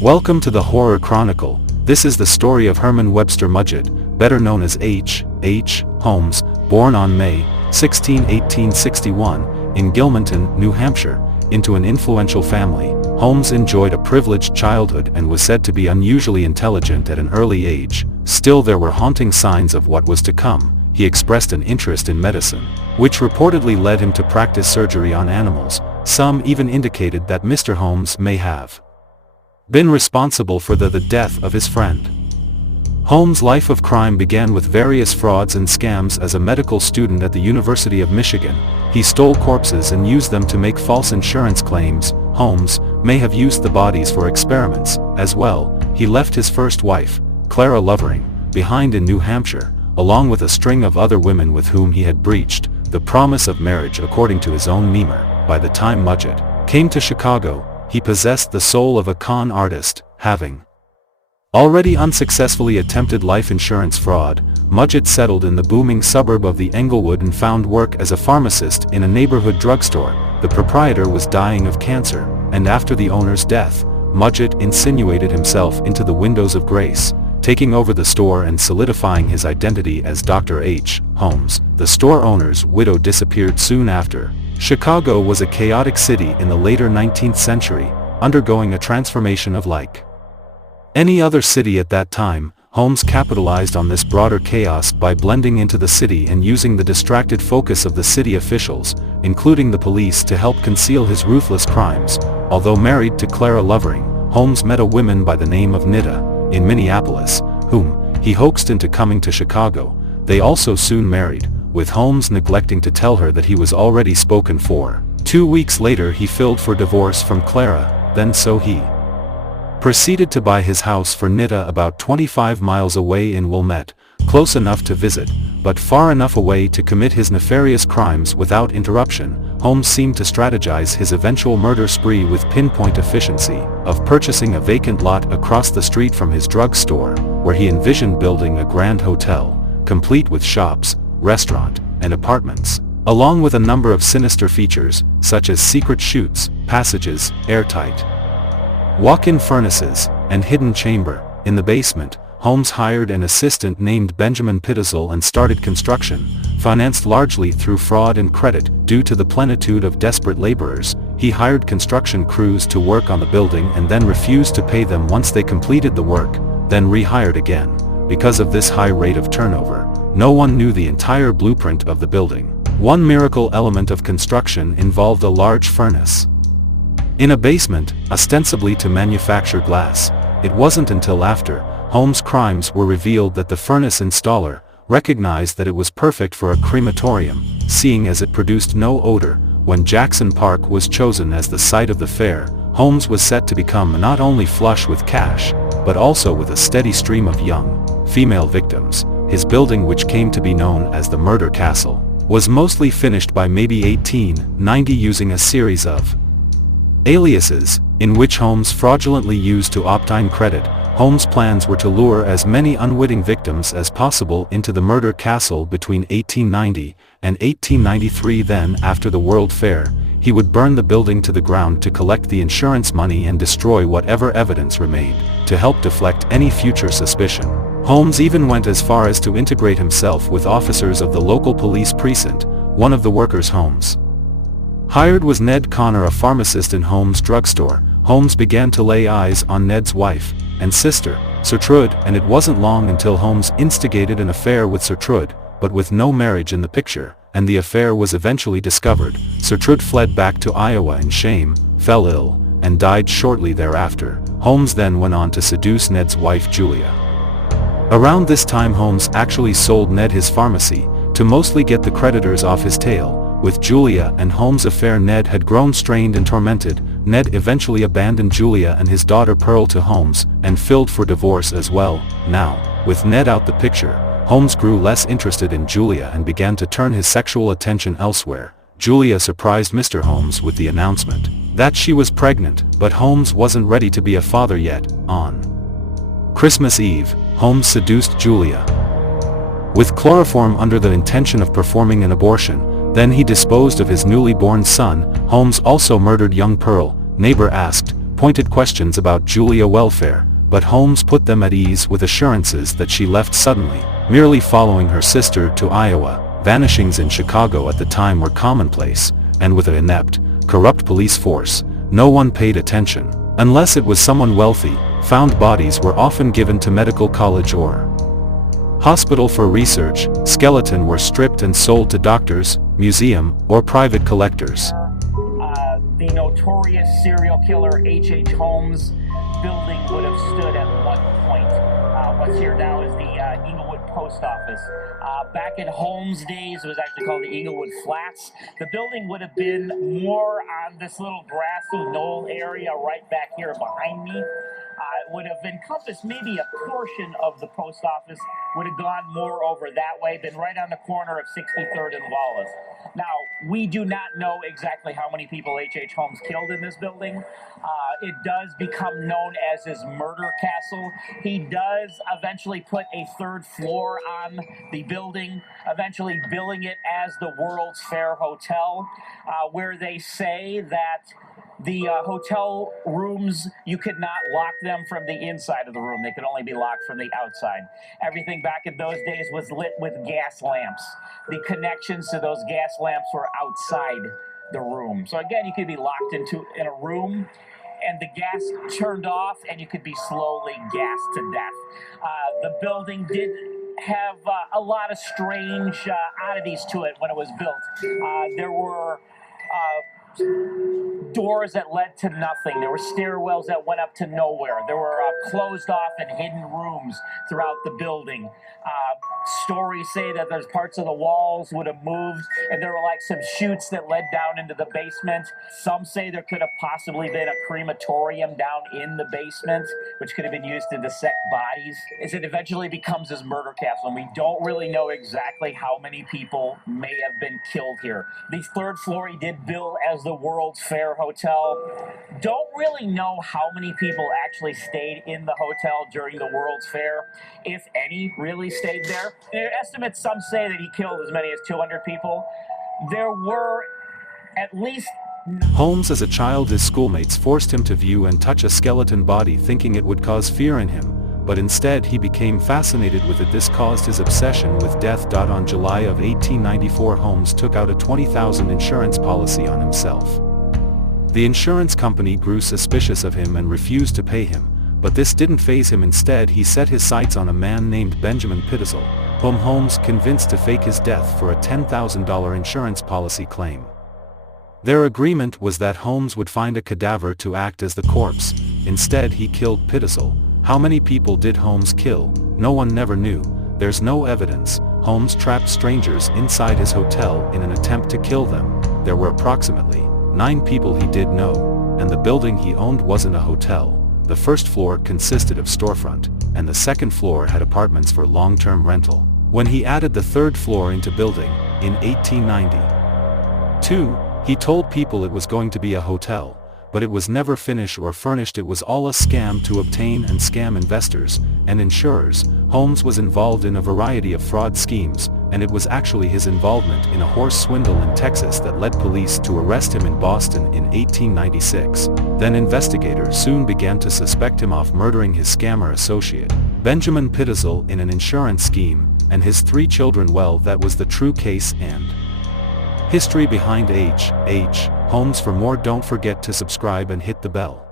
Welcome to the Horror Chronicle. This is the story of Herman Webster Mudgett, better known as H.H. Holmes, born on May 16, 1861, in Gilmanton, New Hampshire, into an influential family. Holmes enjoyed a privileged childhood and was said to be unusually intelligent at an early age. Still, there were haunting signs of what was to come. He expressed an interest in medicine, which reportedly led him to practice surgery on animals. Some even indicated that Mr. Holmes may have been responsible for the death of his friend. Holmes' life of crime began with various frauds and scams. As a medical student at the University of Michigan, he stole corpses and used them to make false insurance claims. Holmes may have used the bodies for experiments as well. He left his first wife, Clara Lovering, behind in New Hampshire, along with a string of other women with whom he had breached the promise of marriage, according to his own memoir. By the time Mudgett came to Chicago, he possessed the soul of a con artist. Having already unsuccessfully attempted life insurance fraud, Mudgett settled in the booming suburb of the Englewood and found work as a pharmacist in a neighborhood drugstore. The proprietor was dying of cancer, and after the owner's death, Mudgett insinuated himself into the windows of grace, taking over the store and solidifying his identity as Dr. H. Holmes. The store owner's widow disappeared soon after. Chicago was a chaotic city in the later 19th century, undergoing a transformation of like any other city at that time. Holmes capitalized on this broader chaos by blending into the city and using the distracted focus of the city officials, including the police, to help conceal his ruthless crimes. Although married to Clara Lovering, Holmes met a woman by the name of Nita in Minneapolis, whom he hoaxed into coming to Chicago. They also soon married, with Holmes neglecting to tell her that he was already spoken for. 2 weeks later he filed for divorce from Clara, so he proceeded to buy his house for Nita about 25 miles away in Wilmette, close enough to visit, but far enough away to commit his nefarious crimes without interruption. Holmes seemed to strategize his eventual murder spree with pinpoint efficiency, of purchasing a vacant lot across the street from his drugstore, where he envisioned building a grand hotel, complete with shops, restaurant, and apartments, along with a number of sinister features, such as secret chutes, passages, airtight walk-in furnaces, and hidden chamber. In the basement, Holmes hired an assistant named Benjamin Pitzel and started construction, financed largely through fraud and credit. Due to the plenitude of desperate laborers, he hired construction crews to work on the building and then refused to pay them once they completed the work, then rehired again. Because of this high rate of turnover, no one knew the entire blueprint of the building. One miracle element of construction involved a large furnace in a basement, ostensibly to manufacture glass. It wasn't until after Holmes' crimes were revealed that the furnace installer recognized that it was perfect for a crematorium, seeing as it produced no odor. When Jackson Park was chosen as the site of the fair, Holmes was set to become not only flush with cash, but also with a steady stream of young, female victims. His building, which came to be known as the Murder Castle, was mostly finished by maybe 1890 using a series of aliases, in which Holmes fraudulently used to obtain credit. Holmes' plans were to lure as many unwitting victims as possible into the Murder Castle between 1890 and 1893. Then, after the World Fair, he would burn the building to the ground to collect the insurance money and destroy whatever evidence remained, to help deflect any future suspicion. Holmes even went as far as to integrate himself with officers of the local police precinct. One of the workers Holmes hired was Ned Connor, a pharmacist in Holmes' drugstore. Holmes began to lay eyes on Ned's wife and sister, Sertrude, and it wasn't long until Holmes instigated an affair with Sertrude, but with no marriage in the picture, and the affair was eventually discovered. Sertrude fled back to Iowa in shame, fell ill, and died shortly thereafter. Holmes then went on to seduce Ned's wife Julia. Around this time Holmes actually sold Ned his pharmacy, to mostly get the creditors off his tail. With Julia and Holmes' affair, Ned had grown strained and tormented. Ned eventually abandoned Julia and his daughter Pearl to Holmes, and filed for divorce as well. Now, with Ned out the picture, Holmes grew less interested in Julia and began to turn his sexual attention elsewhere. Julia surprised Mr. Holmes with the announcement that she was pregnant, but Holmes wasn't ready to be a father yet. On Christmas Eve, Holmes seduced Julia with chloroform under the intention of performing an abortion. Then he disposed of his newly born son. Holmes also murdered young Pearl. Neighbor asked, pointed questions about Julia's welfare, but Holmes put them at ease with assurances that she left suddenly, merely following her sister to Iowa. Vanishings in Chicago at the time were commonplace, and with an inept, corrupt police force, no one paid attention. Unless it was someone wealthy, found bodies were often given to medical college or hospital for research. Skeletons were stripped and sold to doctors, museum, or private collectors. The notorious serial killer H.H. Holmes building would have stood at one point. What's here now is the Englewood Post Office. Back in Holmes' days, it was actually called the Englewood Flats. The building would have been more on this little grassy knoll area right back here behind me. It would have encompassed maybe a portion of the post office, would have gone more over that way, been right on the corner of 63rd and Wallace. Now, we do not know exactly how many people H.H. Holmes killed in this building. It does become known as his murder castle. He does eventually put a third floor on the building, eventually billing it as the World's Fair Hotel, where they say that the hotel rooms, you could not lock them from the inside of the room. They could only be locked from the outside. Everything back in those days was lit with gas lamps. The connections to those gas lamps were outside the room. So again, you could be locked in a room and the gas turned off and you could be slowly gassed to death. The building did have a lot of strange oddities to it when it was built. There were doors that led to nothing. There were stairwells that went up to nowhere. There were closed off and hidden rooms throughout the building. Stories say that there's parts of the walls would have moved and there were like some chutes that led down into the basement. Some say there could have possibly been a crematorium down in the basement, which could have been used to dissect bodies. As it eventually becomes his murder castle, and we don't really know exactly how many people may have been killed here. The third floor he did bill as the World's Fair Hotel. Don't really know how many people actually stayed in the hotel during the World's Fair, if any really stayed there. There are estimates, some say that he killed as many as 200 people. There were at least... Holmes as a child, his schoolmates forced him to view and touch a skeleton body thinking it would cause fear in him, but instead he became fascinated with it. This caused his obsession with death. On July of 1894, Holmes took out a $20,000 insurance policy on himself. The insurance company grew suspicious of him and refused to pay him, but this didn't faze him. Instead, he set his sights on a man named Benjamin Pitzel, whom Holmes convinced to fake his death for a $10,000 insurance policy claim. Their agreement was that Holmes would find a cadaver to act as the corpse. Instead, he killed Pitzel. How many people did Holmes kill? No one never knew. There's no evidence. Holmes trapped strangers inside his hotel in an attempt to kill them. There were approximately 9 people he did know, and the building he owned wasn't a hotel. The first floor consisted of storefront, and the second floor had apartments for long-term rental. When he added the third floor into building, in 1892, he told people it was going to be a hotel, but it was never finished or furnished. It was all a scam to obtain and scam investors and insurers. Holmes was involved in a variety of fraud schemes, and it was actually his involvement in a horse swindle in Texas that led police to arrest him in Boston in 1896. Then investigators soon began to suspect him of murdering his scammer associate, Benjamin Pitzel, in an insurance scheme, and his 3 children. Well, that was the true case and history behind H.H. Holmes. For more, don't forget to subscribe and hit the bell.